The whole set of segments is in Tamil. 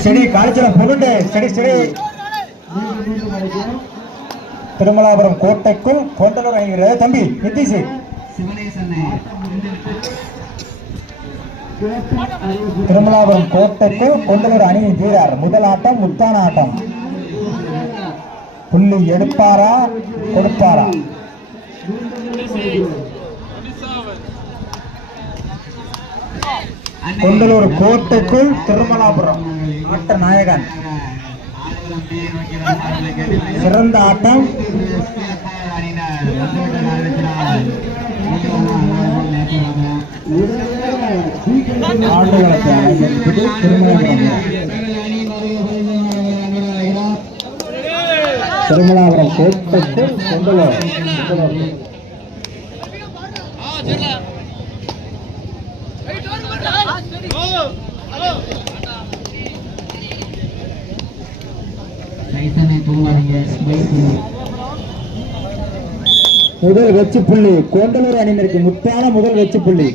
ஸ்டடி காலேஜில் புகுண்டு ஸ்டடி திருமலாபுரம் கோட்டைக்குள் கொண்டலூர் அணிகிறது. தம்பி நிதிஷ் திருமலாபுரம் கோட்டைக்குள் கொண்டலூர் அணியின் வீரர். முதல் ஆட்டம் முத்தான ஆட்டம். புள்ளி எடுப்பாரா கொடுப்பாரா? கொண்டலூர் கோட்டைக்குள் திருமலாபுரம் ஆட்ட நாயகன். சிறந்த ஆட்டம். திருமலாபுரம் கோட்டைக்குள் கொண்டலூர் முதல் வெச்சு புள்ளி கொண்டலூர் அணியினருக்கு. முத்தான முதல் வெச்சு புள்ளி.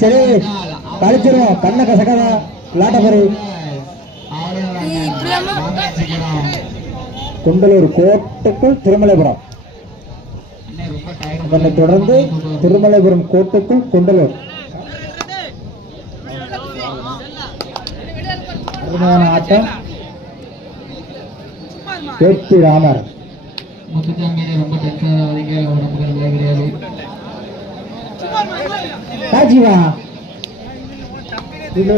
சரி கழிச்சிருவோம். கண்ண கசக்காத விளாட்டபுரி. கொண்டலூர் கோட்டைக்குள் திருமலைபுரம். அதனை தொடர்ந்து திருமலைபுரம் கோட்டைக்குள் கொண்டலூர். ஆட்டம் கேபி ராமர். ரொம்ப கிடையாது. ஜீவா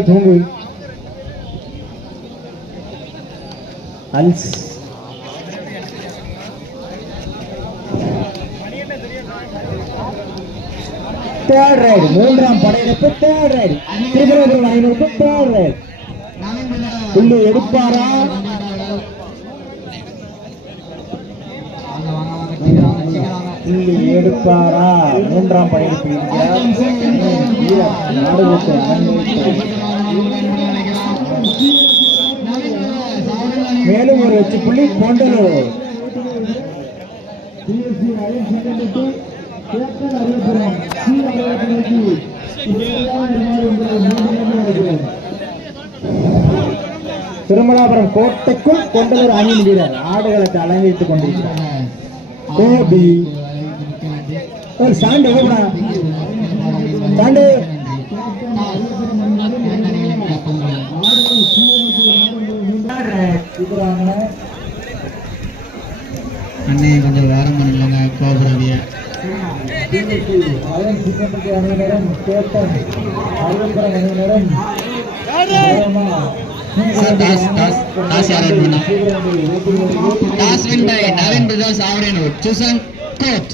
தூங்கு அல்ஸ் தேர்ட் ரைடு. மூன்றாம் படையெடுப்பு தேர்ட் ரைடு. திருமலைபுரம் அணியினருக்கு தேர்ட் ரைடு. புள்ளி எடுப்பாரா? புள்ளி எடுப்பாரா? மூன்றாம் படையெடுப்பு மேலும் ஒரு வெச்சு புள்ளி கொண்டலூர். திருமலாபுரம் கோட்டைக்குள் கொண்டலூர் அணியின் வீரர் ஆடுகளத்தை அலங்கரித்துக் கொண்டிருக்கிறார். கோபி ஒரு சாண்டு சாண்டு அண்ணே கொஞ்சம் வாரம் பண்ணலங்க கோபுரவிய. அணியினரும் கேப்டன் அருள்புரம் அணியினரும் நவீன் பிரதாஸ் ஆவரேனூர் சுசன் கோட்.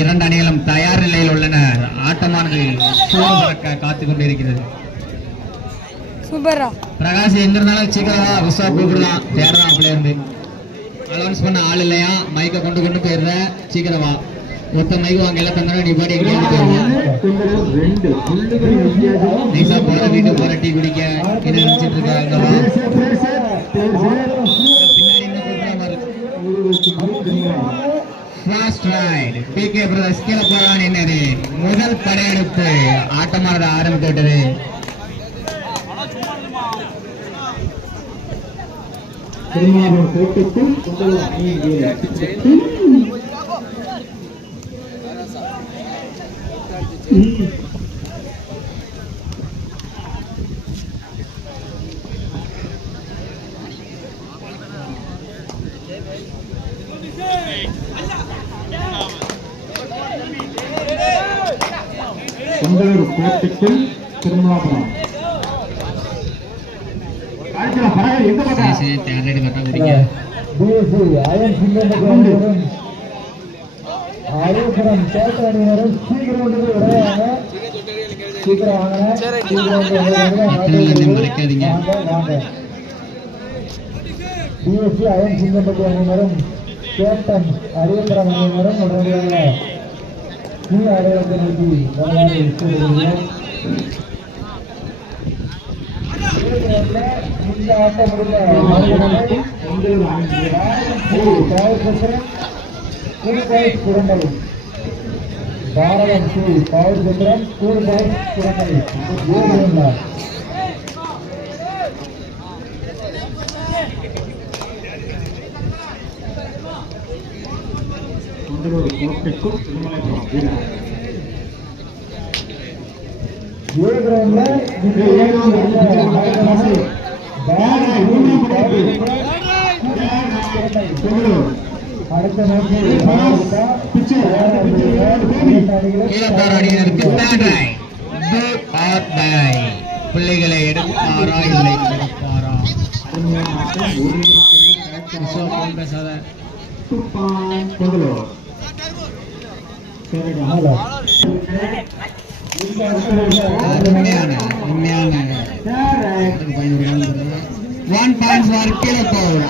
இரண்டு அணிகளும் தயார் நிலையில் உள்ளன. ஆட்டமானது காத்துக் கொண்டிருக்கிறது. பிரகாஷ் எங்க இருந்தாலும் சீக்கிரம் விஸ்வா கூப்பிடலாம். தேடுறான் அப்படியே இருந்து அலௌன்ஸ் பண்ண ஆள் இல்லையா? மைக்கை கொண்டு போயிடுற. சீக்கிரம் வா. மொத்த மைக்கு வாங்க எல்லாம் தந்தா நீ பாடி எங்க போற வீட்டுக்கு போற டீ குடிக்க என்ன நினைச்சிட்டு இருக்காங்க. முதல் படையெடுப்பு ஆட்டமானது ஆரம்பித்துவிட்டது. திருமலாபுரம் கோட்டைக்குள் கொண்டலூர் கோட்டைக்குள் திருமலாபுரம். ஆயுபுரம் சேட்ட அணியினரும் சீக்கிரம் பிஎஸ்சி அயன் சிங்கம்பட்டி அணியினரும் கேப்டன் அரியபுரம் அணியினரும் உடனடியாக அடையாளத்தை நோக்கி இந்த ஆட்டம் முடிந்த குரண்டை பாரதம் ஸ்ரீ பவர் சந்திரன் ஸ்கூல் பாய்ஸ் குரண்டை 7 ரன். கோட்டைக்குள் திருமலைபுரம் வீரர் 7 ரன்ல அடுத்த பிள்ளைகளை எடுப்பாரா இல்லை எடுப்பாரா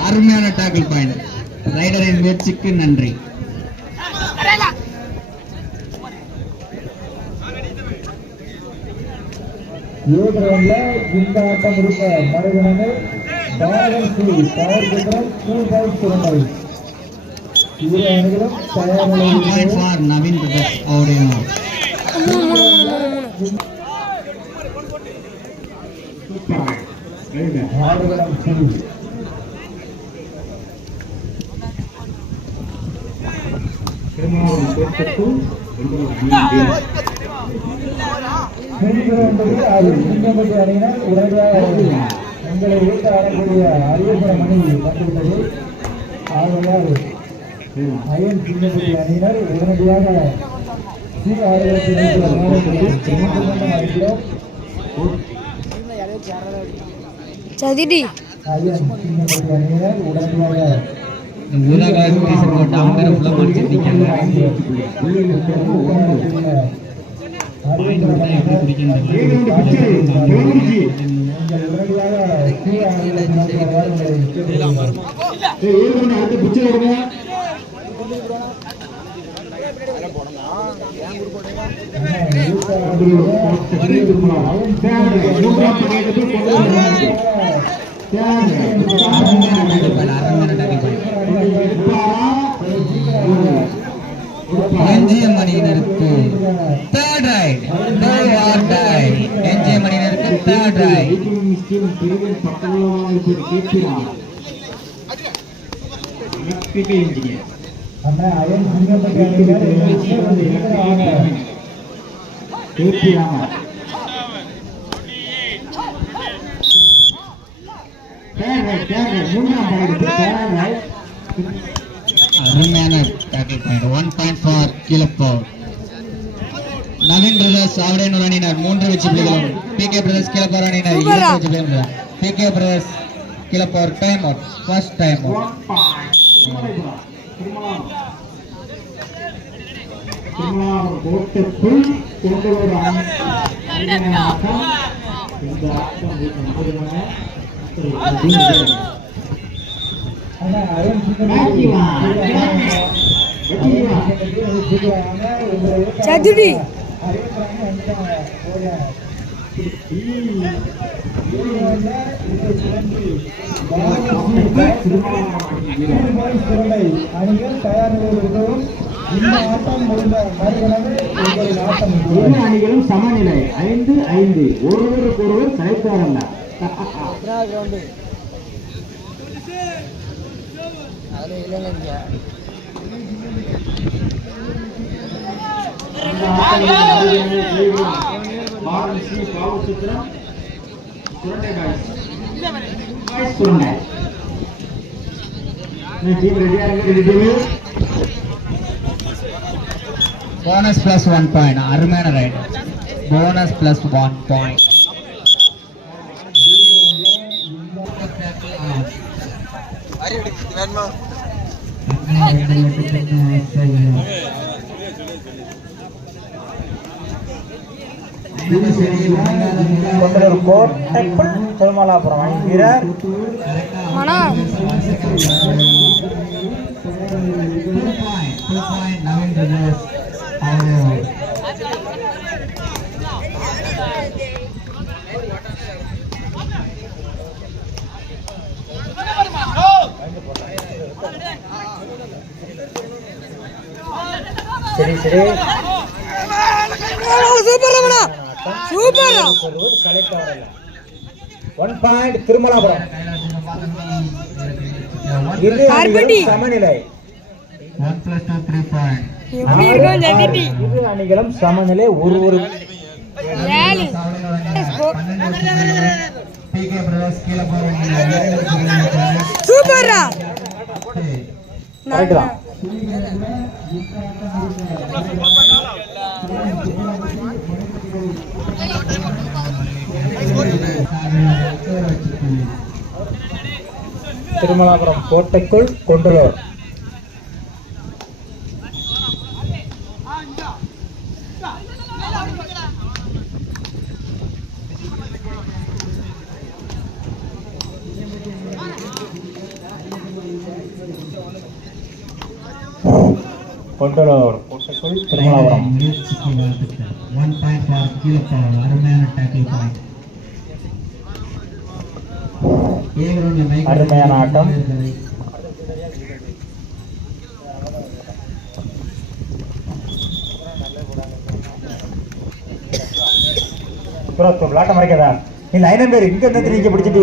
அருமையான டாக்கிள் பாயிண்ட். ரைடரின் முயற்சிக்கு நன்றி. இந்த ஆட்டம் இருக்க மறுதினமே பாரதம் ஸ்ரீ பவர் சந்திரன் ஸ்கூல் பாய்ஸ் குரண்டை இரு அணிகளும் தயார். நவீன் பிரதர்ஸ் அவருடைய ஆடுகளம் ஸ்ரீ சிங்கம்பட்டி அணியினர் உடனடியாக எங்களை வீட்டு ஆடக்கூடிய அரியபுரம் அணி வந்துவிட்டது. ஆகையால் அயன் சிங்கம்பட்டி அணியினர் உடனடியாக சதிடி அயன் சிங்கம்பட்டி அணியினர் உடனடியாக எம்ஜிஎம் அணியினருக்கு தேர்ட் ரைட். எம்ஜிஎம் அணியினருக்கு தேர்ட் ரைட். அயன் சிங்கம்பட்டி அருமையான tackle point. 1 point for Keezhapor. Naveen brothers அவருடைய அணியினர் 3 வெற்றி புள்ளிகளும் PK பிரதர்ஸ் கீழப்போர் அணியினர் 2 வெற்றி புள்ளிகளும். PK brothers Keezhapor time out. First time out. கோட்டைக்குள் கொண்டவர் சதுரி அணிகள் தயார் நிலையில் இந்த ஆட்டம் முடிந்த மறுகணமே எங்களின் ஆட்டம். இரு அணிகளும் சமநிலை 5-5. ஒருவருக்கொருவர் சளைத்தாரல்ல. Bonus plus 1 point. அருமையான ரைட். Bonus plus 1 point. கோட்டைக்குள் திருமலாபுரம் வீரர் சரி சரி சூப்பர் ரமணா சூப்பர் ஒருவர் செலக்ட் ஆகல 1 பாயிண்ட் திருமலாபுரம் இரு அணிகளும் சமநிலை 1 + 2 3 பாயிண்ட் எப்படி இருக்கும் ஜெதிடி இரு அணிகளும் சமநிலை ஒரு ஏழு பிகே பிரதர்ஸ் கீழப்போர் அணியினர் சூப்பர்ரா கரெக்ட் தான் திருமலாபுரம் கோட்டைக்குள் கொண்டுள்ளோர் கொண்டுள்ளோர் கோட்டைக்குள் திருமலாபுரம் 1 பாயிண்ட் ஃபார் கீழப்போர் அருமையான டேக்கிள் பாயிண்ட் அருமையான ஆட்டம் விளாட்டம் மறைக்காதா நீ லைனம் பேர் இங்க இருந்து நீங்க பிடிச்சிட்டு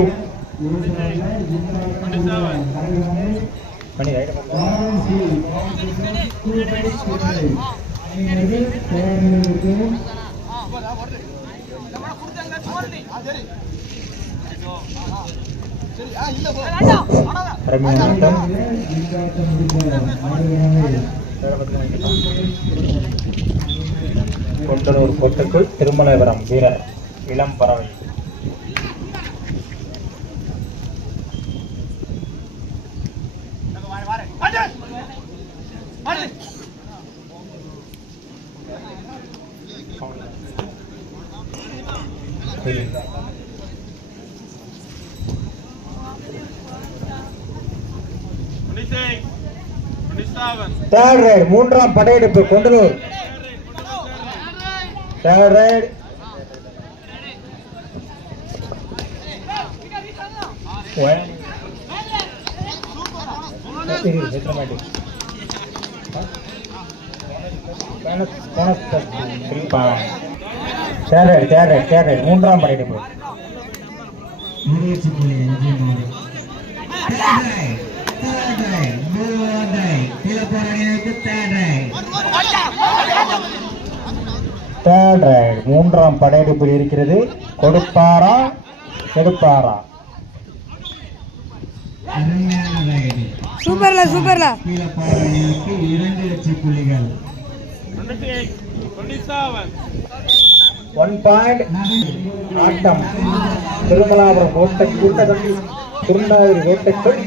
பண்ணி கொண்டலூர் கோட்டைக்குள் திருமலைபுரம் வீரர் இளம் பறவை தேர்ட் ரைட் மூன்றாம் படையெடுப்பு கொண்டலூர் தேர்ட் ரைட் மூன்றாம் படையெடுப்பு தேர்ட் ரைட் மூன்றாம் படையெடுப்பில் இருக்கிறது கொடுப்பாரா எடுப்பாரா சூப்பர்ல சூப்பர்ல கீழப்பாறைக்கு 2 வெற்றி புள்ளிகள் 1 பாயிண்ட் ஆட்டம் திருமலாபுரம் கோட்டைக்குள் திருநாவூர் கோட்டைக்குள்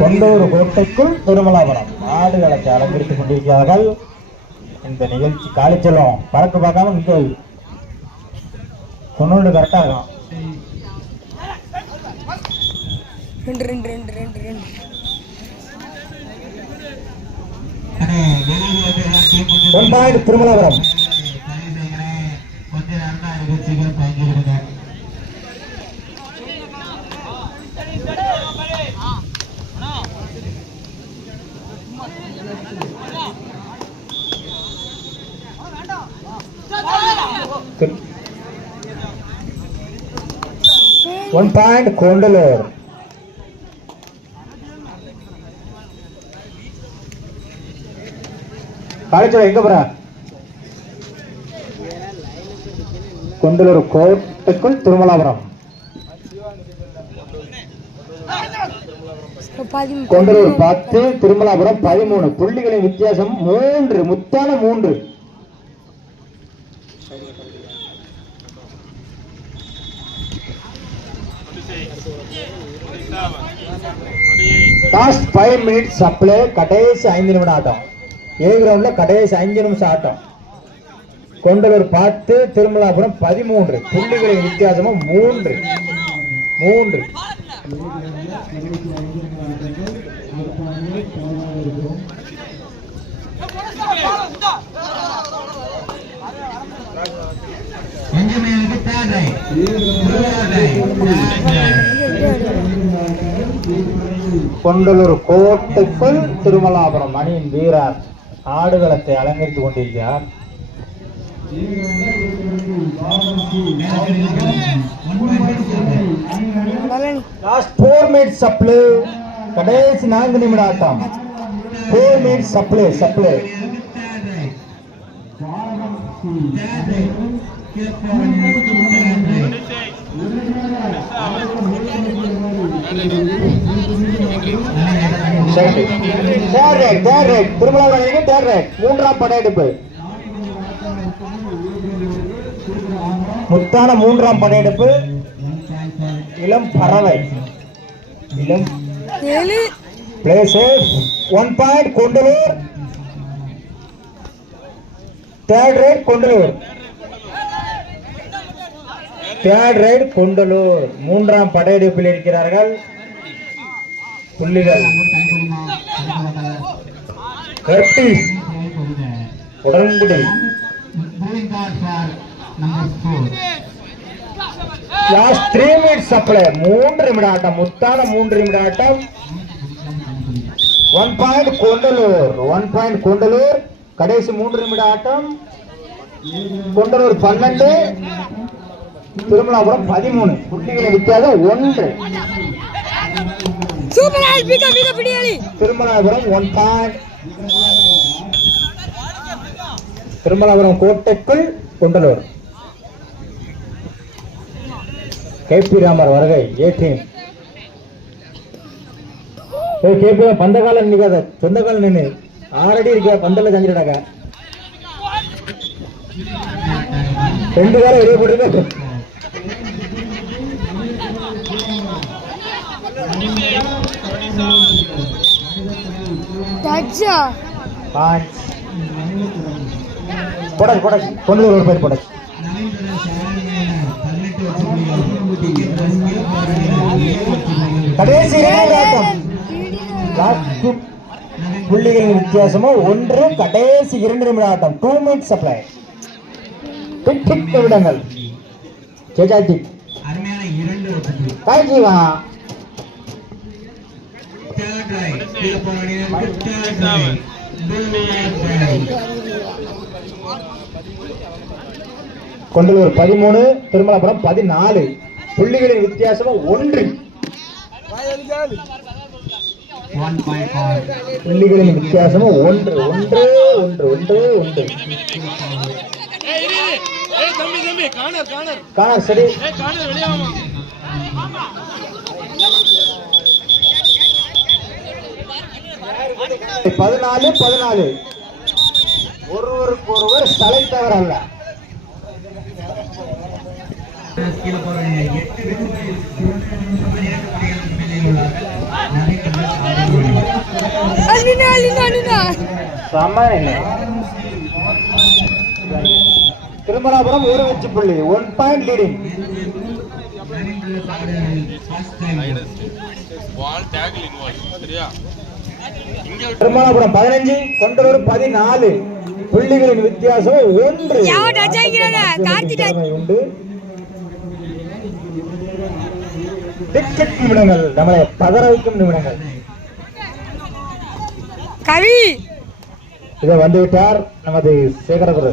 கொண்டூர் கோட்டைக்குள் திருமலாபுரம் ஆடுகளத்தை அலங்கரித்துக் கொண்டிருக்கிறார்கள். இந்த நிகழ்ச்சி காலிச்செல்லும் பறக்க பார்க்காம இங்க சொன்னோடு கரெக்டா இருக்கும். Thirumalapuram One point Kondalur. College எங்க போற? கொண்டலூர் கோட்டைக்குள் திருமலாபுரம். கொண்டலூர் 10 திருமலாபுரம் 13 புள்ளிகளின் வித்தியாசம் 3 முத்தான 3. லாஸ்ட் 5 minutes அப்ளே கடைசி 5 நிமிடம் ஆட்டம். ஏ கிரவுண்ட்ல கடைசி 5 நிமிஷம் ஆட்டம். கொண்டலூர் 10 திருமலாபுரம் 13 புள்ளிகளின் வித்தியாசமும் 3. கொண்டலூர் கோட்டைக்குள் திருமலாபுரம் அணியின் வீரர் ஆடுகளத்தை அலங்கரித்துக் கொண்டிருக்கிறார். லாஸ்ட் 4 minutes சப்ளை, கடைசி 4 நிமிட ஆட்டம். 4 minutes சப்ளை. மூன்றாம் படையெடுப்பு, முத்தான மூன்றாம் படையெடுப்பு. இளம் பறவை, இளம் places 1 point Kondalur. Third right Kondalur மூன்றாம் படையெடுப்பில் இருக்கிறார்கள். புள்ளிகள் உடன்குடி. லாஸ்ட் 3 minutes சப்ளை, 3 நிமிட ஆட்டம். முத்தான 3 நிமிட ஆட்டம். 1 point கொண்டலூர். கடைசி 3 நிமிட ஆட்டம். கொண்டலூர் 12, திருமலாபுரம் 13. புள்ளிகளின் வித்தியாசம் 1. திருமலாபுரம் 1 point. திருமலாபுரம் கோட்டைக்குள் கொண்டலூர். கேபி ராமர் வருகை 18. கேபி பந்த காலம் நிக்காத, சொந்த காலம் நின்று 6 அடி இருக்க பந்தல தஞ்சிடாங்க. 2 காலம் வெளியே போட்டுருக்க. கொண்டலூர் ஒரு பேர் போடாச்சு. கடைசி புள்ளிகளின் வித்தியாசமும் 1. கடைசி 2 நிமிட ஆட்டம். 2 minutes சப்ளை. நிமிடங்கள். காய்ஜீவா கொண்டலூர் 13, திருமலாபுரம் 14. புள்ளிகளின் வித்தியாசமும் 1. புள்ளிகளின் வித்தியாசமும் 1. காணர் சரி. பதினாலு ஒருவருக்கொருவர் சளைத்தவர் அல்ல. திருமலாபுரம் 1 வெற்றி புள்ளி, 1 point லீடிங். திருமலாபுரம் 15, கொண்டலூர் 14. புள்ளிகளின் வித்தியாசம் 1. உண்டு. நிமிடங்கள், நம்மளை பதற வைக்கும் நிமிடங்கள். கவி இதை வந்துவிட்டார் நமது சேகரகுரு.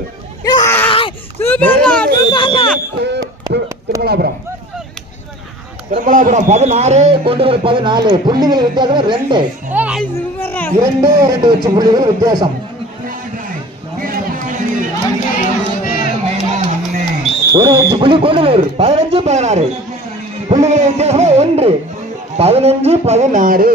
திருமலாபுரம் 16, கொண்டலூர் 14. புள்ளிகள் வித்தியாசம் 2. 2 வச்சு புள்ளிகள் வித்தியாசம். ஒரு வச்சு புள்ளி கொண்டலூர் 15, 16. புள்ளிகள் வித்தியாசம் 1. 15, 16.